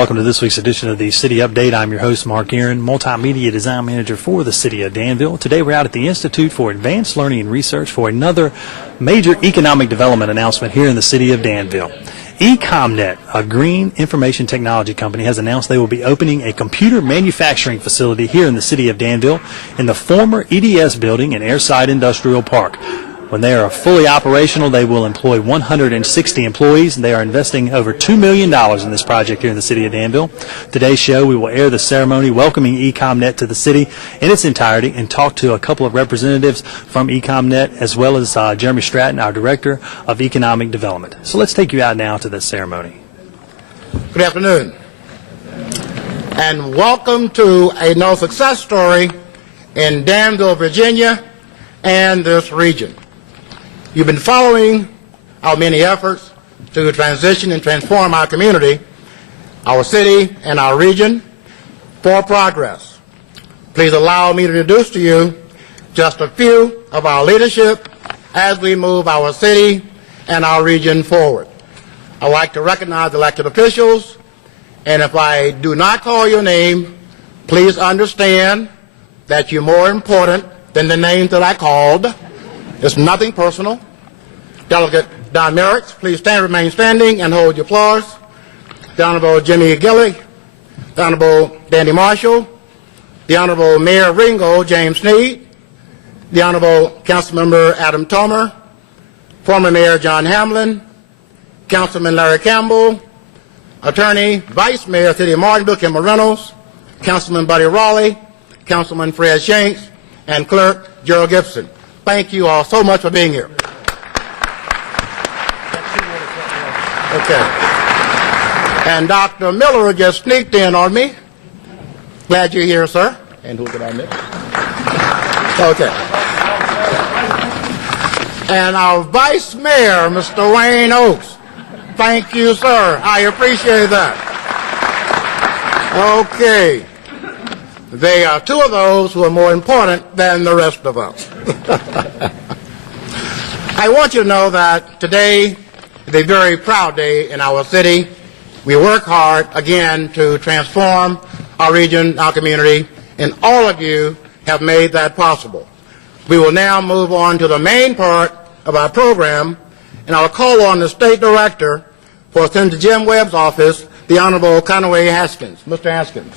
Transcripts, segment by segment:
welcome to this week's edition of the City Update. I'm your host, Mark Aaron, Multimedia Design Manager for the City of Danville. Today we're out at the Institute for Advanced Learning and Research for another major economic development announcement here in the City of Danville. Ecomnet, a green information technology company, has announced they will be opening a computer manufacturing facility here in the City of Danville in the former EDS building in Airside Industrial Park. When they are fully operational, they will employ 160 employees, and they are investing over $2 million in this project here in the City of Danville. Today's show, we will air the ceremony welcoming Ecomnet to the city in its entirety and talk to a couple of representatives from Ecomnet, as well as Jeremy Stratton, our Director of Economic Development. So let's take you out now to this ceremony. Good afternoon, and welcome to another success story in Danville, Virginia, and this region. You've been following our many efforts to transition and transform our community, our city, and our region for progress. Please allow me to introduce to you just a few of our leadership as we move our city and our region forward. I'd like to recognize elected officials, and if I do not call your name, please understand that you're more important than the names that I called. It's nothing personal. Delegate Don Merritt, please remain standing and hold your applause. The Honorable Jimmy Gilley, the Honorable Danny Marshall, the Honorable Mayor Ringo James Sneed, the Honorable Councilmember Adam Tomer, former Mayor John Hamlin, Councilman Larry Campbell, Attorney Vice Mayor City of Martinville Kimber Reynolds, Councilman Buddy Raleigh, Councilman Fred Shanks, and Clerk Gerald Gibson. Thank you all so much for being here. Okay. And Dr. Miller just sneaked in on me. Glad you're here, sir. And who did I miss? Okay. And our Vice Mayor, Mr. Wayne Oakes. Thank you, sir. I appreciate that. Okay. They are two of those who are more important than the rest of us. I want you to know that today is a very proud day in our city. We work hard, again, to transform our region, our community, and all of you have made that possible. We will now move on to the main part of our program, and I'll call on the State Director for Senator Jim Webb's office, the Honorable Conway Haskins. Mr. Haskins.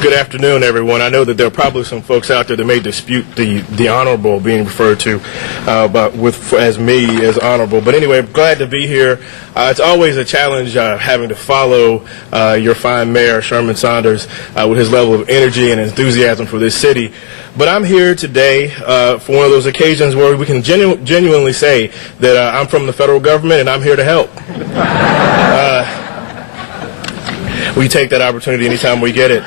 Good afternoon, everyone. I know that there are probably some folks out there that may dispute the honorable being referred to as me as honorable. But anyway, I'm glad to be here. It's always a challenge having to follow your fine mayor, Sherman Saunders, with his level of energy and enthusiasm for this city. But I'm here today for one of those occasions where we can genuinely say that I'm from the federal government and I'm here to help. We take that opportunity anytime we get it.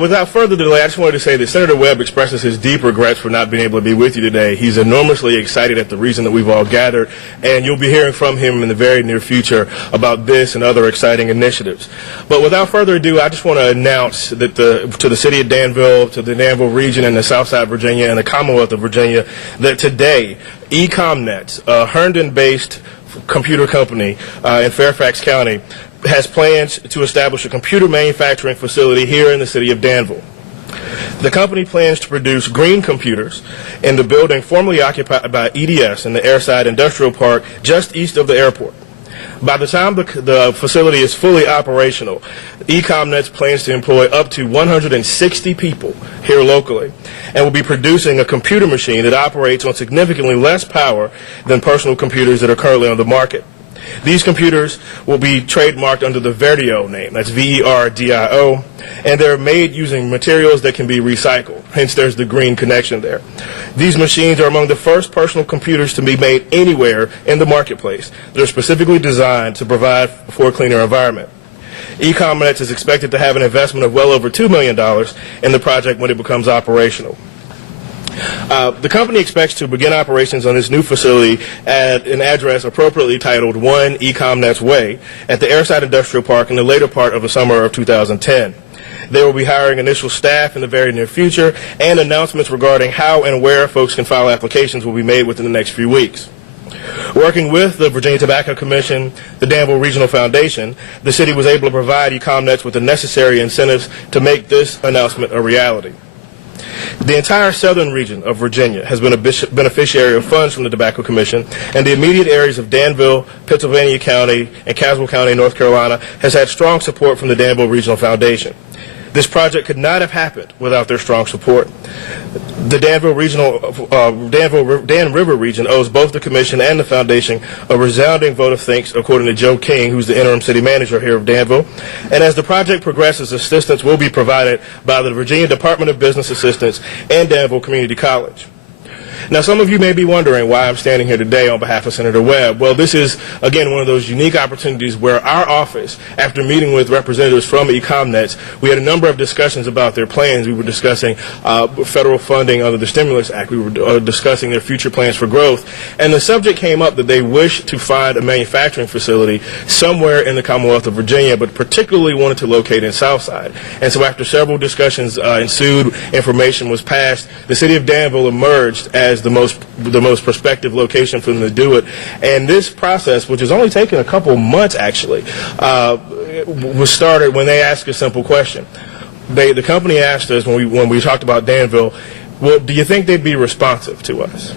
Without further delay, I just wanted to say that Senator Webb expresses his deep regrets for not being able to be with you today. He's enormously excited at the reason that we've all gathered, and you'll be hearing from him in the very near future about this and other exciting initiatives. But without further ado, I just want to announce that to the city of Danville, to the Danville region and the Southside Virginia and the Commonwealth of Virginia, that today, Ecomnets, a Herndon-based computer company in Fairfax County, has plans to establish a computer manufacturing facility here in the city of Danville. The company plans to produce green computers in the building formerly occupied by EDS in the Airside Industrial Park just east of the airport. By the time the facility is fully operational, Ecomnets plans to employ up to 160 people here locally and will be producing a computer machine that operates on significantly less power than personal computers that are currently on the market. These computers will be trademarked under the Verdio name, that's V-E-R-D-I-O, and they're made using materials that can be recycled, hence there's the green connection there. These machines are among the first personal computers to be made anywhere in the marketplace. They're specifically designed to provide for a cleaner environment. Ecomnets is expected to have an investment of well over $2 million in the project when it becomes operational. The company expects to begin operations on this new facility at an address appropriately titled 1 Ecomnets Way at the Airside Industrial Park in the later part of the summer of 2010. They will be hiring initial staff in the very near future, and announcements regarding how and where folks can file applications will be made within the next few weeks. Working with the Virginia Tobacco Commission, the Danville Regional Foundation, the city was able to provide Ecomnets with the necessary incentives to make this announcement a reality. The entire southern region of Virginia has been a beneficiary of funds from the Tobacco Commission, and the immediate areas of Danville, Pittsylvania County, and Caswell County, North Carolina, has had strong support from the Danville Regional Foundation. This project could not have happened without their strong support. The Dan River region owes both the Commission and the Foundation a resounding vote of thanks, according to Joe King, who's the interim city manager here of Danville. And as the project progresses, assistance will be provided by the Virginia Department of Business Assistance and Danville Community College. Now, some of you may be wondering why I'm standing here today on behalf of Senator Webb. Well, this is, again, one of those unique opportunities where our office, after meeting with representatives from Ecomnets, we had a number of discussions about their plans. We were discussing federal funding under the Stimulus Act. We were discussing their future plans for growth. And the subject came up that they wish to find a manufacturing facility somewhere in the Commonwealth of Virginia, but particularly wanted to locate in Southside. And so after several discussions ensued, information was passed, the city of Danville emerged as the most prospective location for them to do it. And this process, which has only taken a couple months actually, was started when they asked a simple question. The company asked us when we talked about Danville, well, do you think they'd be responsive to us?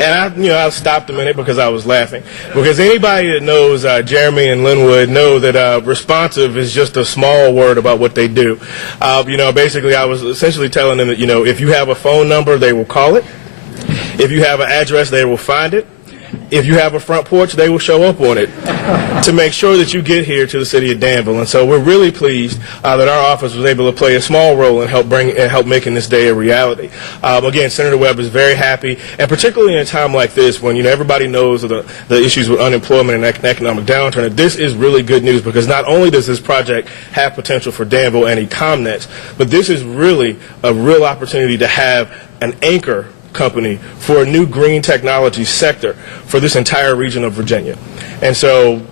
And I stopped a minute because I was laughing. Because anybody that knows Jeremy and Linwood know that responsive is just a small word about what they do. Basically I was essentially telling them that, if you have a phone number, they will call it. If you have an address, they will find it. If you have a front porch, they will show up on it to make sure that you get here to the city of Danville. And so we're really pleased that our office was able to play a small role in help making this day a reality. Again, Senator Webb is very happy, and particularly in a time like this when everybody knows the issues with unemployment and economic downturn, that this is really good news because not only does this project have potential for Danville and Ecomnets, but this is really a real opportunity to have an anchor company for a new green technology sector for this entire region of Virginia. And so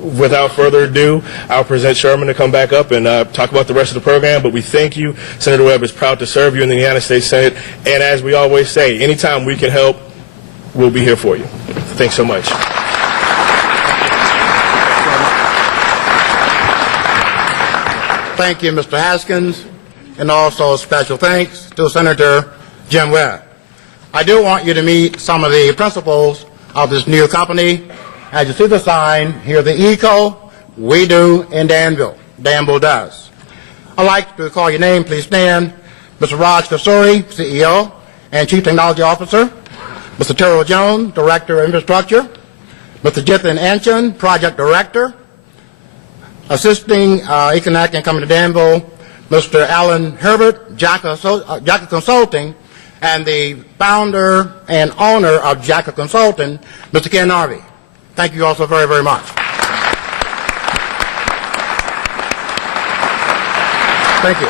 without further ado, I'll present Sherman to come back up and talk about the rest of the program, but we thank you. Senator Webb is proud to serve you in the United States Senate, and as we always say, anytime we can help, we'll be here for you. Thanks so much. Thank you, Mr. Haskins, and also special thanks to Senator Jim Webb. I do want you to meet some of the principals of this new company. As you see the sign, here the ECO, we do in Danville. Danville does. I'd like to call your name, please stand. Mr. Raj Kasuri, CEO and Chief Technology Officer. Mr. Terrell Jones, Director of Infrastructure. Mr. Jithan Anchan, Project Director. Assisting Ecomnet and coming to Danville, Mr. Alan Herbert, Jacka Consulting, and the founder and owner of Jacka Consulting, Mr. Ken Harvey. Thank you all so very, very much. Thank you.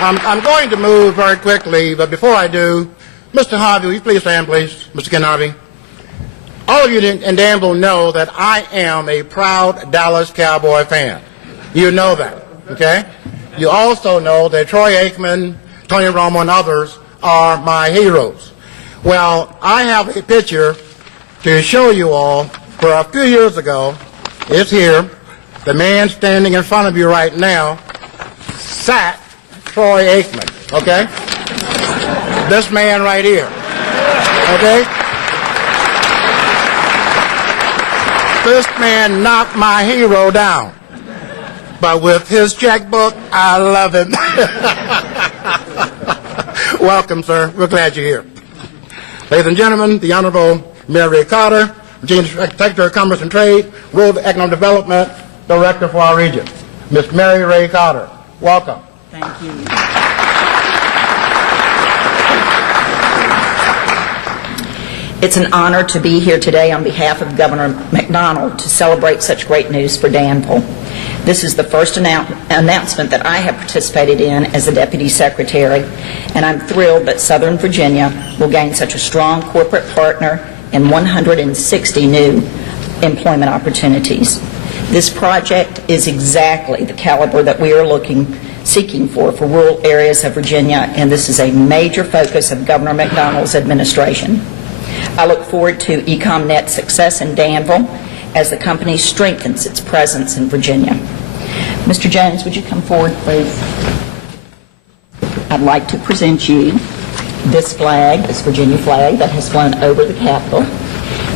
I'm going to move very quickly, but before I do, Mr. Harvey, will you please stand, please? Mr. Ken Harvey. All of you in Danville know that I am a proud Dallas Cowboy fan. You know that, okay? You also know that Troy Aikman, Tony Romo, and others are my heroes. Well, I have a picture to show you all. For a few years ago, it's here. The man standing in front of you right now sat Troy Aikman, okay? This man right here, okay? This man knocked my hero down. But with his checkbook, I love him. Welcome, sir. We're glad you're here. Ladies and gentlemen, the Honorable Mary Ray Carter, Virginia Secretary of Commerce and Trade, Rural Economic Development Director for our region. Ms. Mary Ray Carter, welcome. Thank you. It's an honor to be here today on behalf of Governor McDonald to celebrate such great news for Danville. This is the first announcement that I have participated in as the Deputy Secretary, and I'm thrilled that Southern Virginia will gain such a strong corporate partner and 160 new employment opportunities. This project is exactly the caliber that we are seeking for rural areas of Virginia, and this is a major focus of Governor McDonald's administration. I look forward to Ecomnet's success in Danville as the company strengthens its presence in Virginia. Mr. Jones, would you come forward, please? I'd like to present you this flag, this Virginia flag that has flown over the Capitol,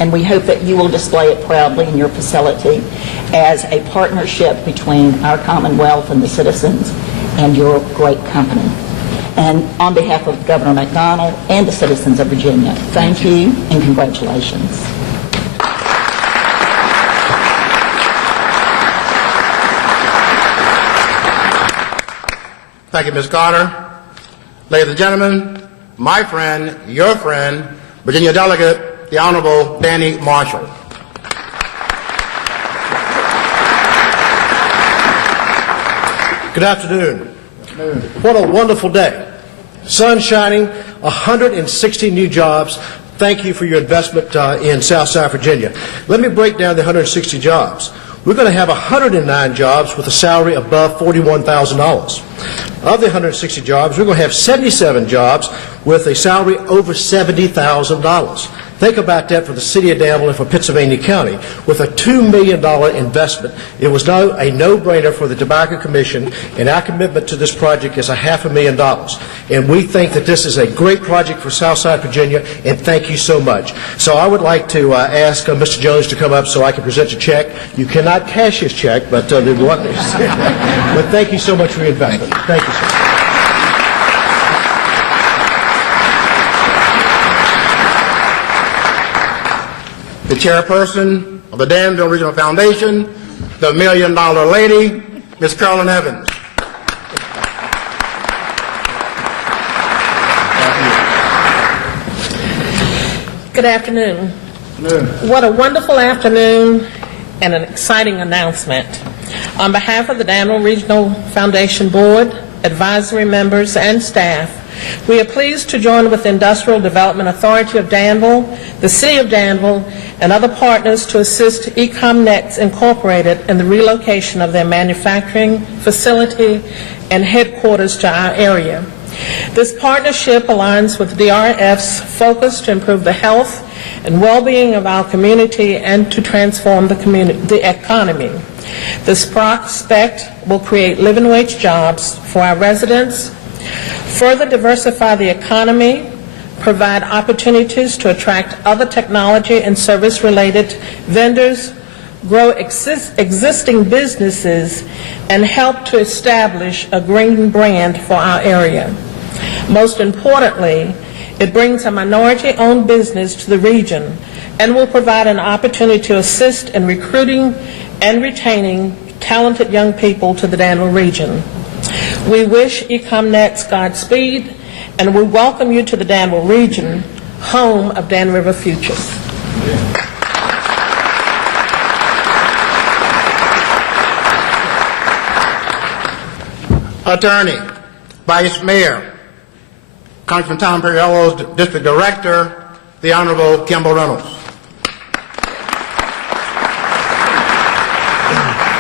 and we hope that you will display it proudly in your facility as a partnership between our Commonwealth and the citizens and your great company. And on behalf of Governor McDonnell and the citizens of Virginia, thank you and congratulations. Thank you, Ms. Carter. Ladies and gentlemen, my friend, your friend, Virginia Delegate, the Honorable Danny Marshall. Good afternoon. What a wonderful day. Sun shining, 160 new jobs. Thank you for your investment in Southside Virginia. Let me break down the 160 jobs. We're going to have 109 jobs with a salary above $41,000. Of the 160 jobs, we're going to have 77 jobs with a salary over $70,000. Think about that for the city of Danville and for Pittsylvania County. With a $2 million investment, it was now a no-brainer for the Tobacco Commission, and our commitment to this project is $500,000. And we think that this is a great project for Southside Virginia, and thank you so much. So I would like to ask Mr. Jones to come up so I can present a check. You cannot cash his check, but but thank you so much for your investment. Thank you, sir. The chairperson of the Danville Regional Foundation, the $1 Million Lady, Ms. Carolyn Evans. Good afternoon. What a wonderful afternoon and an exciting announcement. On behalf of the Danville Regional Foundation Board, advisory members, and staff, we are pleased to join with the Industrial Development Authority of Danville, the City of Danville, and other partners to assist Ecomnets Incorporated in the relocation of their manufacturing facility and headquarters to our area. This partnership aligns with DRF's focus to improve the health and well-being of our community and to transform the economy. This prospect will create living wage jobs for our residents, further diversify the economy, provide opportunities to attract other technology and service-related vendors, grow existing businesses, and help to establish a green brand for our area. Most importantly, it brings a minority-owned business to the region and will provide an opportunity to assist in recruiting and retaining talented young people to the Danville region. We wish Ecomnets Godspeed, and we welcome you to the Danville region, home of Dan River Futures. Attorney, Vice Mayor, Congressman Tom Perriello's District Director, the Honorable Kimball Reynolds.